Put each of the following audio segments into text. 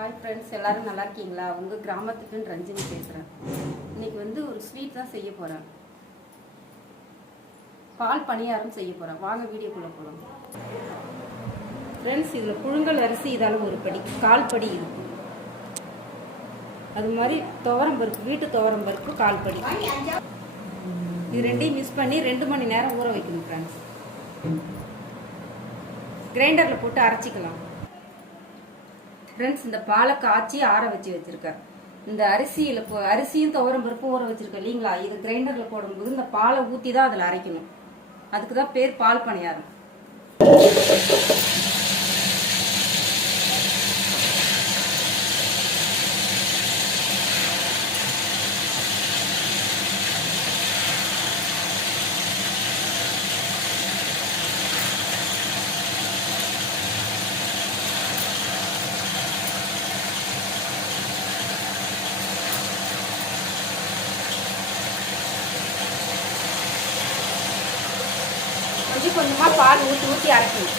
Hi friends எல்லாரும் நல்லா இருக்கீங்களா? உங்கள் கிராமத்துக்குன்னு ரஞ்சினி பேசுகிறேன் இன்னைக்கு வந்து ஒரு ஸ்வீட் தான் செய்ய போகிறேன் பால் பணியாரம் செய்ய போகிறேன் வாங்க வீடியோக்குள்ளே போகலாம் ஃப்ரெண்ட்ஸ் இதில் புழுங்கல் அரிசி இதால் ஒரு படி. கால் படி இருக்கும். அது மாதிரி துவரம் பருப்பு வீட்டு துவரம் பருப்பு கால் படி. இது ரெண்டையும் மிஸ் பண்ணி ரெண்டு மணி நேரம் ஊற வைக்கணும் ஃப்ரெண்ட்ஸ் கிரைண்டரில் போட்டு அரைச்சிக்கலாம். ஃப்ரெண்ட்ஸ் இந்த பாலை காய்ச்சி ஆற வச்சு வச்சிருக்கேன் இந்த அரிசியில் இப்போ அரிசியும் துவரம் பருப்பும் ஊற வச்சிருக்கேன் இல்லைங்களா? இது கிரைண்டரில் போடும்போது இந்த பாலை ஊற்றி தான் அதில் அரைக்கணும். அதுக்கு தான் பேர் பால் பணியாரம். கொஞ்சம் கொஞ்சமாக பால் ஊற்றி ஊற்றி அரைக்கணும்.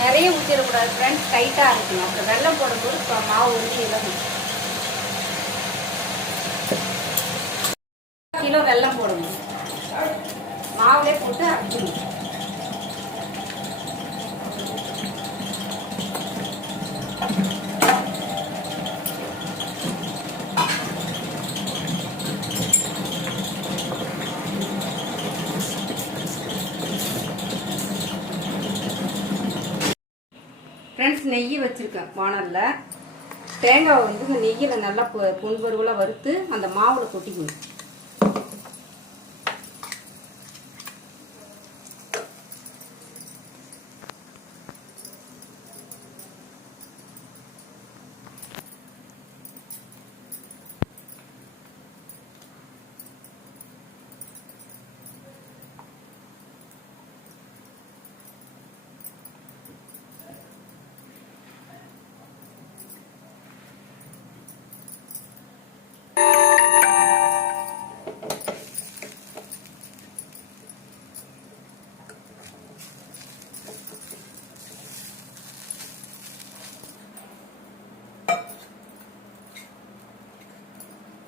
நிறைய ஊற்றிடக்கூடாது ஃப்ரெண்ட்ஸ் டைட்டாக இருக்கணும். அப்புறம் வெள்ளம் போடும்போது இப்போ மாவு வந்து இலகும் கிலோ வெல்லம் போடணும். மாவுலே போட்டு அரைக்கணும். ஃப்ரெண்ட்ஸ் நெய் வச்சுருக்கேன் வானலில் தேங்காவை வந்து இந்த நெய்யில் நல்லா பொ- பொன்பொருவலாக வறுத்து அந்த மாவில் கொட்டிக்கணும்.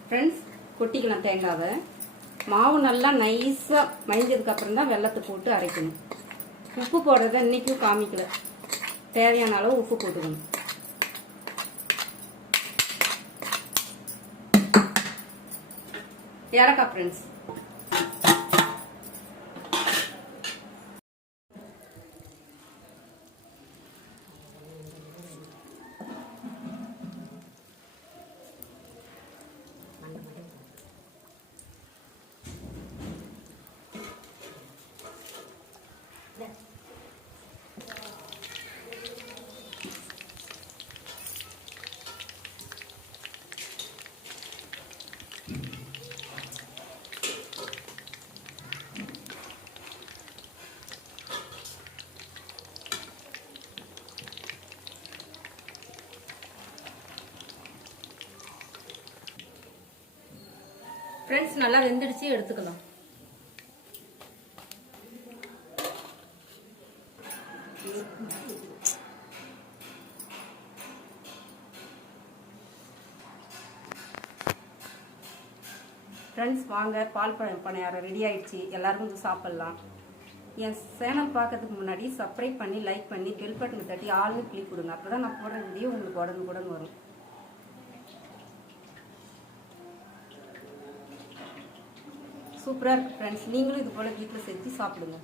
ஃப்ரெண்ட்ஸ் கொட்டிக்கலாம் தேங்காவை. மாவு நல்லா நைஸாக மைஞ்சதுக்கு அப்புறம் தான் வெள்ளத்தை போட்டு அரைக்கணும். உப்பு போடுறத இன்னைக்கும் காமிக்கல. தேவையான அளவு உப்பு போட்டுக்கணும். ஏலக்காய் ஃப்ரெண்ட்ஸ் ஃப்ரெண்ட்ஸ் நல்லா வெந்துடுச்சு எடுத்துக்கலாம். ஃப்ரெண்ட்ஸ் வாங்க பால் பழ பணியாரம் ரெடி ஆயிடுச்சு. எல்லாருக்கும் வந்து சாப்பிட்லாம். என் சேனல் பார்க்கறதுக்கு முன்னாடி சப்ஸ்கிரைப் பண்ணி லைக் பண்ணி பெல் பட்டன் தட்டி ஆள்னு கிளிக் கொடுங்க. அப்போ தான் நான் போடுற வீடியோ உங்களுக்கு உடனுக்குடன் வரும். சூப்பராக இருக்குது ஃப்ரெண்ட்ஸ் நீங்களும் இது போல் வீட்டில் செஞ்சு சாப்பிடுங்க.